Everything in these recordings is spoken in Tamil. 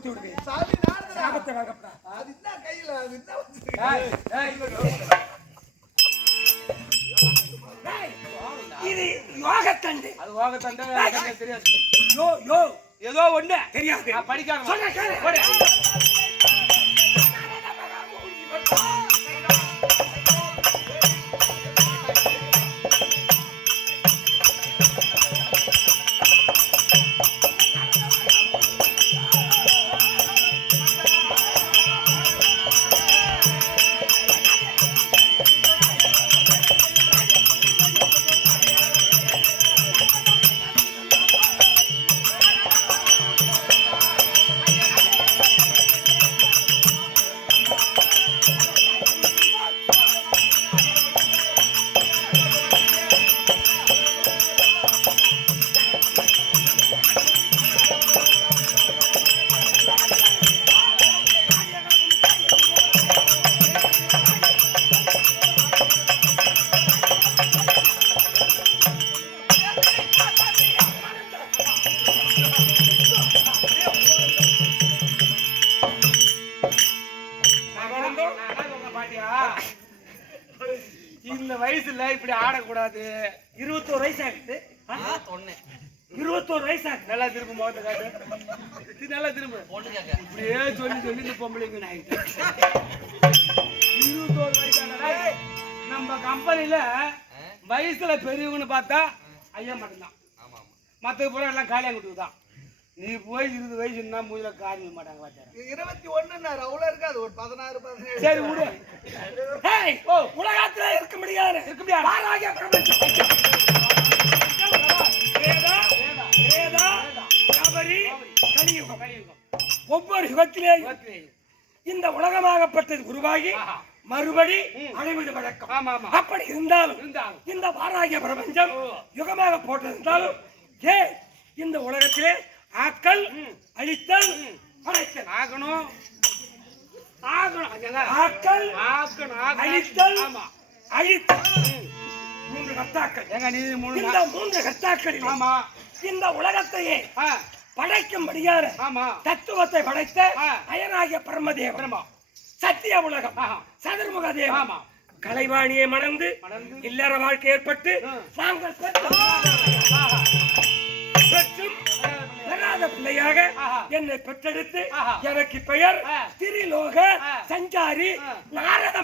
முடித்து விடுவேன் சாபத்தை வாங்கப்படா அது என்ன கையில அது என்ன இது யோகத்தண்டு. அது தெரியாது. யோ யோ. ஏதோ ஒண்ணு. தெரியாது. நான் படிக்காம வயசுல இப்படி ஆடக்கூடாது. இருபத்தோரு வயசு ஆகுது இருபத்தோரு வயசு ஆகுது நல்லா திரும்ப முகத்தை காட்டு. நல்லா திரும்ப. இப்படியே சொல்லி சொல்லி இந்த பொம்பளைங்க நான் இருபத்தோரு வயசானடா நம்ம கம்பெனில வயசுல பெரியவங்கன்னு பார்த்தா ஐயா மட்டும்தான். மற்ற பூரா எல்லாம் காலியாக கொடுத்து தான். நீ போய் இருபது வயசு இருந்தா மூஞ்சில காரிய மாட்டாங்க இருபத்தி ஒண்ணுன்னாரு. அவ்வளவு இருக்காது. ஒரு பதினாறு பதினேழு. சரி விடு. உலகத்துல இருக்க முடியாது இருக்க முடியாது. ஒவ்வொரு யுகத்திலேயும் இந்த உலகமாகப்பட்டது உருவாகி. மறுபடி ம். அடைவது வழக்கம் அப்படி இருந்தாலும் இந்த வாராகிய பிரபஞ்சம். யுகமாக போட்டிருந்தாலும் ஏ இந்த உலகத்திலே ஆக்கல். அழித்தல் ஆகணும். ஆக்கல். அழித்தல் அழித்தல். மூன்று கர்த்தாக்கள் மூணு இந்த மூன்று கர்த்தாக்களில் ஆமா இந்த உலகத்தையே படைக்கும்படியான ஆமா தத்துவத்தை படைத்த. அயனாகிய பரமதேவன் பிரம்மா சத்திய உலகம். சதுர்முக தேவன் ஆமா கலைவாணியை மணந்து. இல்லற வாழ்க்கை ஏற்பட்டு. நாங்கள் பெற்ற பிள்ளையாக. என்னை பெற்றெடுத்து. எனக்கு பெயர். திரிலோக. சஞ்சாரி. நாரத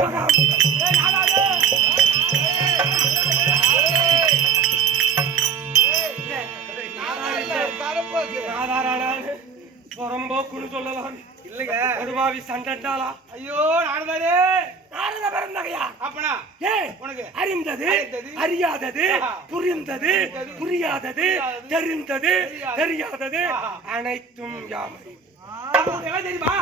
சாதாரண புறம்போக்குன்னு சொல்லலாம் இல்லைங்க சண்டண்டாளா ஐயோ நானுதானே நாரத அப்பனா? ஏ உனக்கு அறிந்தது அறியாதது. புரிந்தது புரியாதது தெரிந்தது தெரியாதது. அனைத்தும் யாமறி தெரியுமா?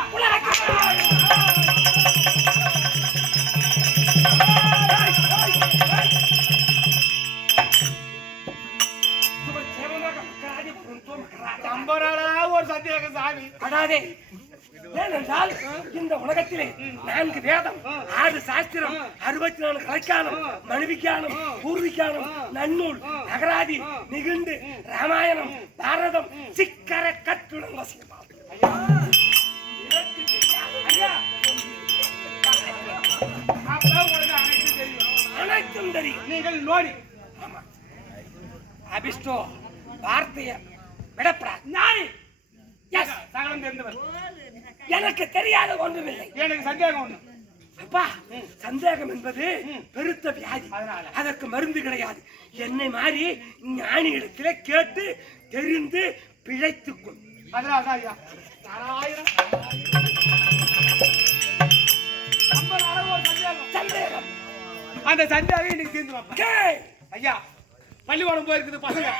ஒரு சத்தியாக சாமி. அடாதே. ஏனென்றால் இந்த உலகத்திலே நான்கு வேதம் ஆறு சாஸ்திரம் அறுபத்தி நாலு கலைக்கானம் மனுவிக்கானம் பூர்விக்கானம் நன்னூல் அகராதி நிகுண்டு ராமாயணம் பாரதம் சிக்கர கட்டுடன் தெரியும் அனைத்தும் தெரியும். நீங்கள் நோடி. அபிஷ்டோ வார்த்தைய விடப்படா ஞானி. எஸ் சகலம் தெரிந்தவர். எனக்கு தெரியாத ஒன்றுமில்லை. எனக்கு சந்தேகம் ஒண்ணு. அப்பா சந்தேகம் என்பது பெருத்த வியாதி. அதற்கு மருந்து கிடையாது. என்னை மாதிரி ஞானியிடத்திலே கேட்டு தெரிந்து பிழைத்துக் கொள் அதனால தான் ஐயா. நாலாயிரம். ஐம்பதாயிரம் ஒரு சந்தேகம். அந்த சந்தேகம் இன்னைக்கு தீர்ந்து ஐயா பள்ளிக்கூடம் போயிருக்குது பசங்க.